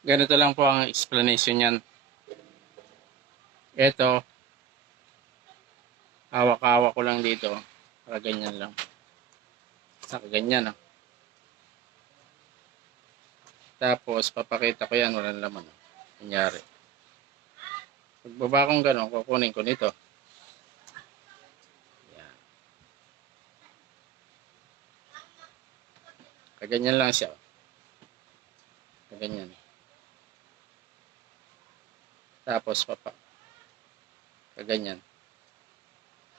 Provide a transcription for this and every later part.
Ganito lang po ang explanation niyan. Ito, hawak-hawak ko lang dito. Para ganyan lang. Saka ganyan. Tapos, papakita ko yan. Walang laman. Kunyari. Pagbaba kong gano'n, kukunin ko nito. Yan. Kaganyan lang siya. Kaganyan. Tapos, kaganyan.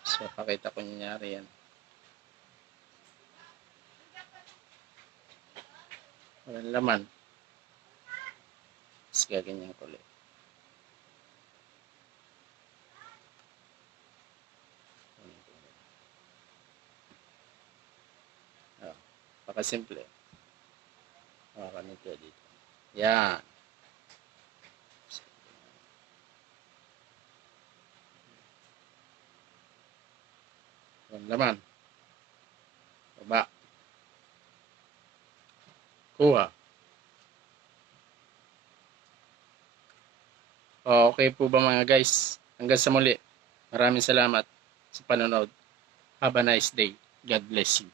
So, papakita ko nangyari yan. Walang laman. Tapos, gaganyan ko ulit. Pakasimple. Hawakan nito dito. Yan. Walang laman. Baba. Kuha. Okay po ba mga guys? Hanggang sa muli. Maraming salamat sa panonood. Have a nice day. God bless you.